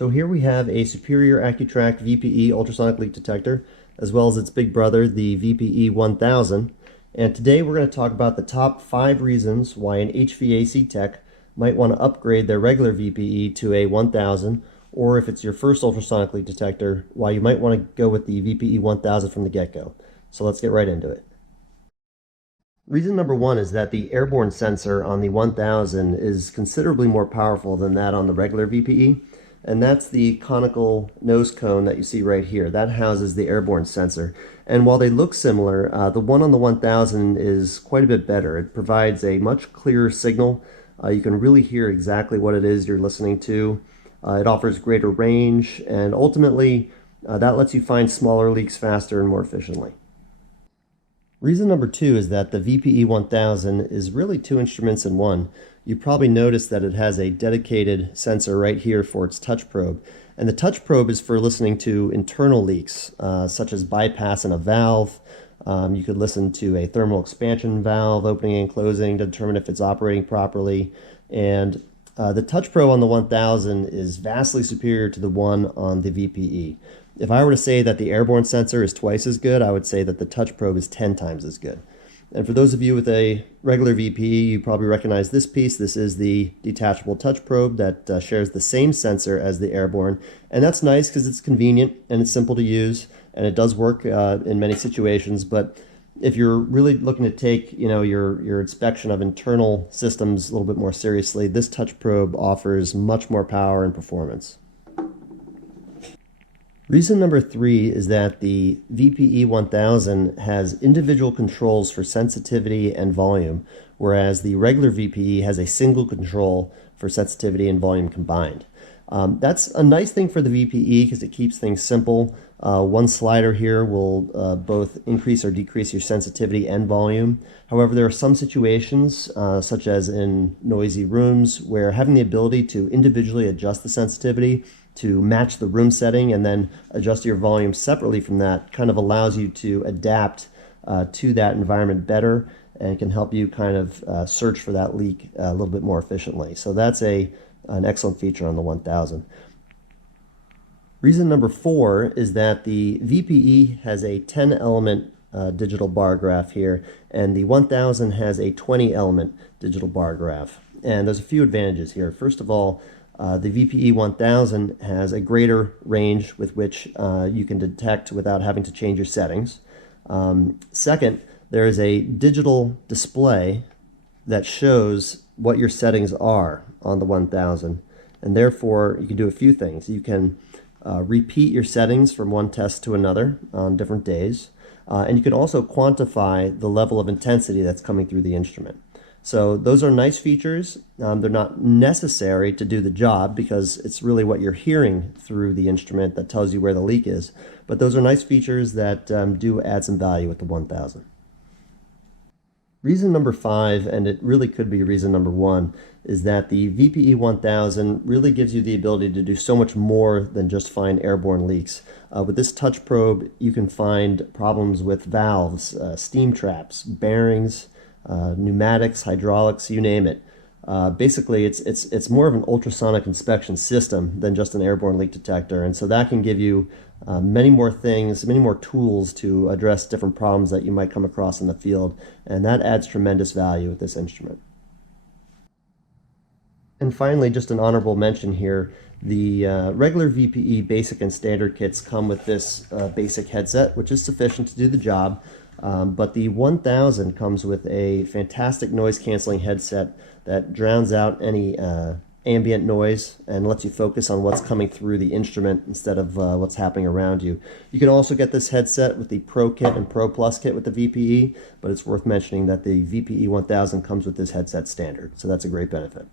So here we have a superior AccuTrak VPE ultrasonic leak detector, as well as its big brother, the VPE-1000. And today we're going to talk about the top 5 reasons why an HVAC tech might want to upgrade their regular VPE to a 1000, or if it's your first ultrasonic leak detector, why you might want to go with the VPE-1000 from the get-go. So let's get right into it. Reason number 1 is that the Airborne Sensor on the 1000 is considerably more powerful than that on the regular VPE. And that's the conical nose cone that you see right here. That houses the Airborne Sensor. And while they look similar, the one on the 1000 is quite a bit better. It provides a much clearer signal. You can really hear exactly what it is you're listening to. It offers greater range, and ultimately, that lets you find smaller leaks faster and more efficiently. Reason number 2 is that the VPE-1000 is really 2 instruments in one. You probably noticed that it has a dedicated sensor right here for its touch probe. And the touch probe is for listening to internal leaks, such as bypass in a valve. You could listen to a thermal expansion valve opening and closing to determine if it's operating properly. And the touch probe on the 1000 is vastly superior to the one on the VPE. If I were to say that the Airborne Sensor is twice as good, I would say that the touch probe is 10 times as good. And for those of you with a regular VPE, you probably recognize this piece. This is the detachable touch probe that shares the same sensor as the Airborne. And that's nice because it's convenient and it's simple to use, and it does work in many situations. But if you're really looking to take your inspection of internal systems a little bit more seriously, this touch probe offers much more power and performance. Reason number 3 is that the VPE-1000 has individual controls for sensitivity and volume, whereas the regular VPE has a single control for sensitivity and volume combined. That's a nice thing for the VPE because it keeps things simple. One slider here will both increase or decrease your sensitivity and volume. However, there are some situations, such as in noisy rooms, where having the ability to individually adjust the sensitivity to match the room setting and then adjust your volume separately from that kind of allows you to adapt to that environment better and can help you kind of search for that leak a little bit more efficiently. So that's an excellent feature on the 1000. Reason number 4 is that the VPE has a 10-element digital bar graph here, and the 1000 has a 20-element digital bar graph. And there's a few advantages here. First of all, the VPE-1000 has a greater range with which you can detect without having to change your settings. Second, there is a digital display that shows what your settings are on the 1000, and therefore you can do a few things. You can repeat your settings from one test to another on different days, and you can also quantify the level of intensity that's coming through the instrument. So those are nice features. They're not necessary to do the job because it's really what you're hearing through the instrument that tells you where the leak is. But those are nice features that do add some value with the 1000. Reason number 5, and it really could be reason number 1, is that the VPE-1000 really gives you the ability to do so much more than just find airborne leaks. With this touch probe, you can find problems with valves, steam traps, bearings, pneumatics, hydraulics, you name it. Basically, it's more of an ultrasonic inspection system than just an airborne leak detector, and so that can give you many more things, many more tools to address different problems that you might come across in the field, and that adds tremendous value with this instrument. And finally, just an honorable mention here, the regular VPE basic and standard kits come with this basic headset, which is sufficient to do the job. But the 1000 comes with a fantastic noise canceling headset that drowns out any ambient noise and lets you focus on what's coming through the instrument instead of what's happening around you. You can also get this headset with the Pro Kit and Pro Plus kit with the VPE, but it's worth mentioning that the VPE-1000 comes with this headset standard, so that's a great benefit.